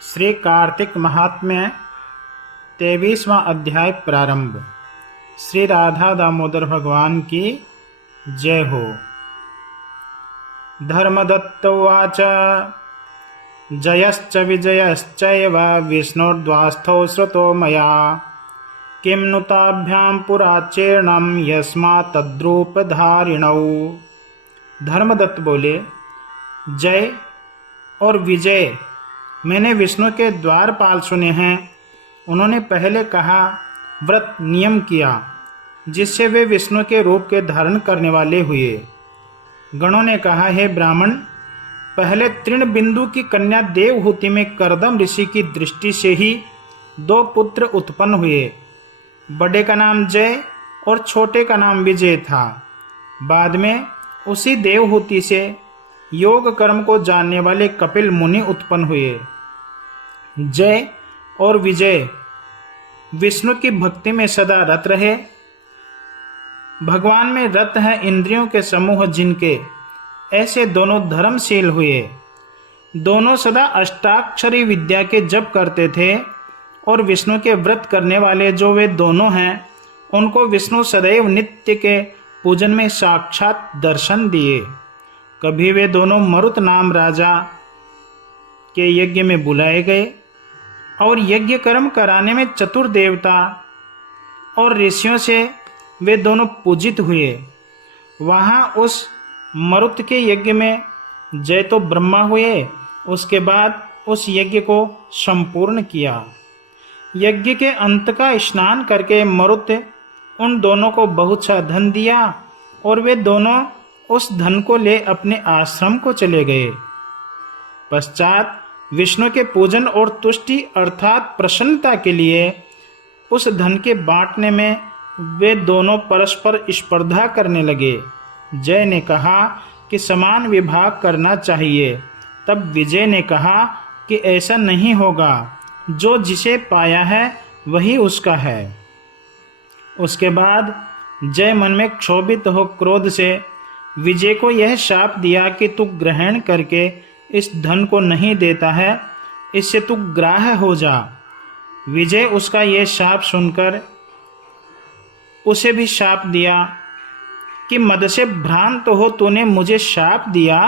श्री कार्तिक महात्म्य 23वां अध्याय प्रारंभ। श्री राधा दामोदर भगवान की जय हो। धर्मदत्त उवाच जयश्च विजयश्चैव विष्णोर्द्वास्थौ श्रुतो मया किं नु ताभ्यां पुराचीर्णं यस्मात् तद्रूपधारिणौ। धर्मदत्त बोले, जय और विजय मैंने विष्णु के द्वारपाल सुने हैं। उन्होंने पहले कहा, व्रत नियम किया जिससे वे विष्णु के रूप के धारण करने वाले हुए। गणों ने कहा, हे ब्राह्मण, पहले तृण बिंदु की कन्या देवहूति में करदम ऋषि की दृष्टि से ही 2 पुत्र उत्पन्न हुए। बड़े का नाम जय और छोटे का नाम विजय था। बाद में उसी देवहूति से योग कर्म को जानने वाले कपिल मुनि उत्पन्न हुए। जय और विजय विष्णु की भक्ति में सदा रत रहे। भगवान में रत है इंद्रियों के समूह जिनके, ऐसे दोनों धर्मशील हुए। दोनों सदा अष्टाक्षरी विद्या के जप करते थे और विष्णु के व्रत करने वाले जो वे दोनों हैं, उनको विष्णु सदैव नित्य के पूजन में साक्षात दर्शन दिए। कभी वे दोनों मरुत नाम राजा के यज्ञ में बुलाए गए और यज्ञ कर्म कराने में चतुर देवता और ऋषियों से वे दोनों पूजित हुए। वहाँ उस मरुत के यज्ञ में जय तो ब्रह्मा हुए। उसके बाद उस यज्ञ को संपूर्ण किया। यज्ञ के अंत का स्नान करके मरुत उन दोनों को बहुत सा धन दिया और वे दोनों उस धन को ले अपने आश्रम को चले गए। पश्चात विष्णु के पूजन और तुष्टि अर्थात प्रसन्नता के लिए उस धन के बांटने में वे दोनों परस्पर स्पर्धा करने लगे। जय ने कहा कि समान विभाग करना चाहिए। तब विजय ने कहा कि ऐसा नहीं होगा, जो जिसे पाया है वही उसका है। उसके बाद जय मन में क्षोभित हो क्रोध से विजय को यह शाप दिया कि तू ग्रहण करके इस धन को नहीं देता है, इससे तू ग्राह्य हो जा। विजय उसका यह शाप सुनकर उसे भी शाप दिया कि मद से भ्रांत हो तूने मुझे शाप दिया,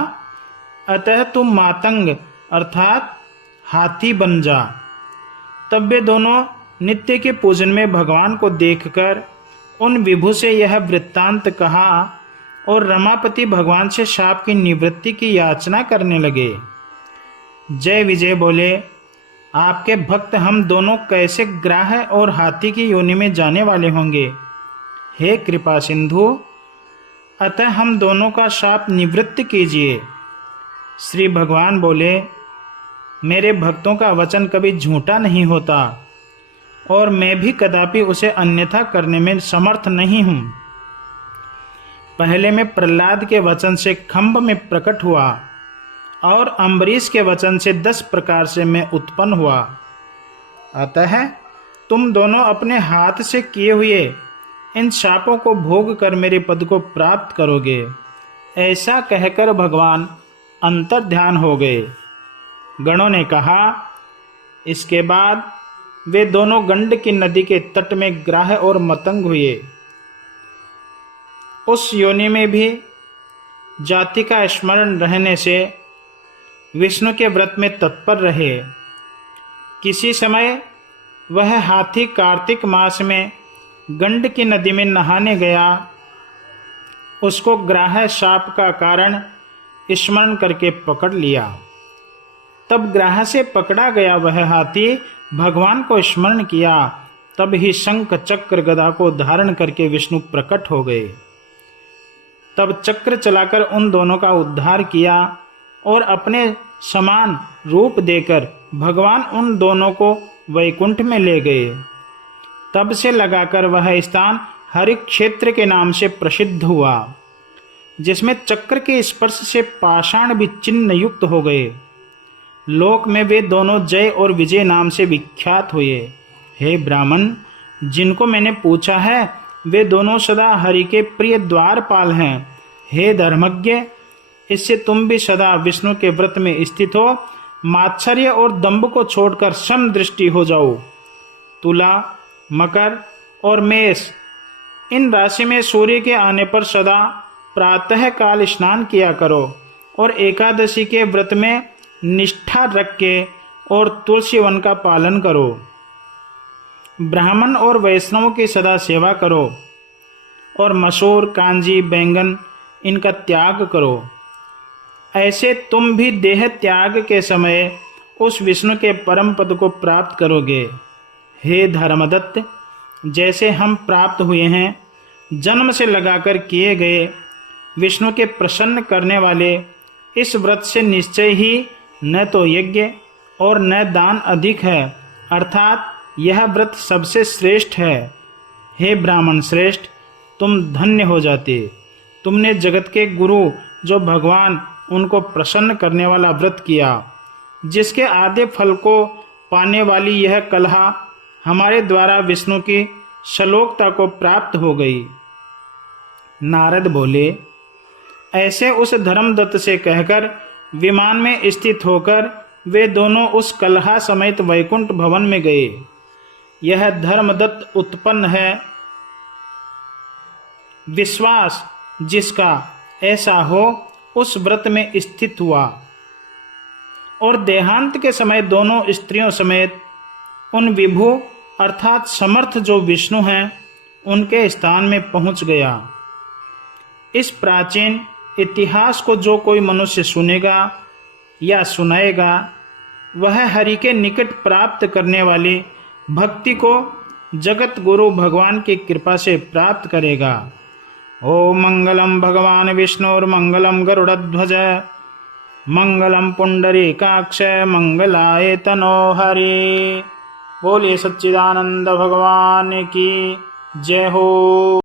अतः तू मातंग अर्थात हाथी बन जा। तब वे दोनों नित्य के पूजन में भगवान को देखकर उन विभु से यह वृत्तांत कहा और रमापति भगवान से शाप की निवृत्ति की याचना करने लगे। जय विजय बोले, आपके भक्त हम दोनों कैसे ग्राह्य और हाथी की योनि में जाने वाले होंगे। हे कृपा सिंधु, अतः हम दोनों का शाप निवृत्त कीजिए। श्री भगवान बोले, मेरे भक्तों का वचन कभी झूठा नहीं होता और मैं भी कदापि उसे अन्यथा करने में समर्थ नहीं हूँ। पहले मैं प्रहलाद के वचन से खंभ में प्रकट हुआ और अम्बरीश के वचन से 10 प्रकार से मैं उत्पन्न हुआ। अतः तुम दोनों अपने हाथ से किए हुए इन शापों को भोग कर मेरे पद को प्राप्त करोगे। ऐसा कहकर भगवान अंतर्ध्यान हो गए। गणों ने कहा, इसके बाद वे दोनों गंडकी नदी के तट में ग्राह्य और मतंग हुए। उस योनि में भी जाति का स्मरण रहने से विष्णु के व्रत में तत्पर रहे। किसी समय वह हाथी कार्तिक मास में गंडकी नदी में नहाने गया। उसको ग्राह्य शाप का कारण स्मरण करके पकड़ लिया। तब ग्राह्य से पकड़ा गया वह हाथी भगवान को स्मरण किया। तब ही शंख चक्र गदा को धारण करके विष्णु प्रकट हो गए। तब चक्र चलाकर उन दोनों का उद्धार किया और अपने समान रूप देकर भगवान उन दोनों को वैकुंठ में ले गए। तब से लगाकर वह स्थान हरि क्षेत्र के नाम से प्रसिद्ध हुआ, जिसमें चक्र के स्पर्श से पाषाण भी चिन्ह युक्त हो गए। लोक में वे दोनों जय और विजय नाम से विख्यात हुए। हे ब्राह्मण, जिनको मैंने पूछा है वे दोनों सदा हरि के प्रिय द्वारपाल हैं। हे धर्मज्ञ, इससे तुम भी सदा विष्णु के व्रत में स्थित हो मात्सर्य और दंभ को छोड़कर सम दृष्टि हो जाओ। तुला, मकर और मेष इन राशि में सूर्य के आने पर सदा प्रातः काल स्नान किया करो और एकादशी के व्रत में निष्ठा रख के और तुलसी वन का पालन करो। ब्राह्मण और वैष्णवों की सदा सेवा करो और मसूर, कांजी, बैंगन इनका त्याग करो। ऐसे तुम भी देह त्याग के समय उस विष्णु के परम पद को प्राप्त करोगे। हे धर्मदत्त, जैसे हम प्राप्त हुए हैं, जन्म से लगाकर किए गए विष्णु के प्रसन्न करने वाले इस व्रत से निश्चय ही न तो यज्ञ और न दान अधिक है, अर्थात यह व्रत सबसे श्रेष्ठ है। हे ब्राह्मण श्रेष्ठ, तुम धन्य हो जाते। तुमने जगत के गुरु जो भगवान उनको प्रसन्न करने वाला व्रत किया, जिसके आधे फल को पाने वाली यह कलहा हमारे द्वारा विष्णु की श्लोकता को प्राप्त हो गई। नारद बोले, ऐसे उस धर्मदत्त से कहकर विमान में स्थित होकर वे दोनों उस कलहा समेत वैकुंठ भवन में गए। यह धर्मदत्त उत्पन्न है विश्वास जिसका ऐसा हो उस व्रत में स्थित हुआ और देहांत के समय दोनों स्त्रियों समेत उन विभु अर्थात समर्थ जो विष्णु हैं उनके स्थान में पहुंच गया। इस प्राचीन इतिहास को जो कोई मनुष्य सुनेगा या सुनाएगा, वह हरि के निकट प्राप्त करने वाली भक्ति को जगत गुरु भगवान की कृपा से प्राप्त करेगा। ओम मंगलम भगवान विष्णुर्मंगलम गरुड़ध्वज मंगलम पुंडरीकाक्ष मंगलाय तनो हरि। बोलिए सच्चिदानंद भगवान की जय हो।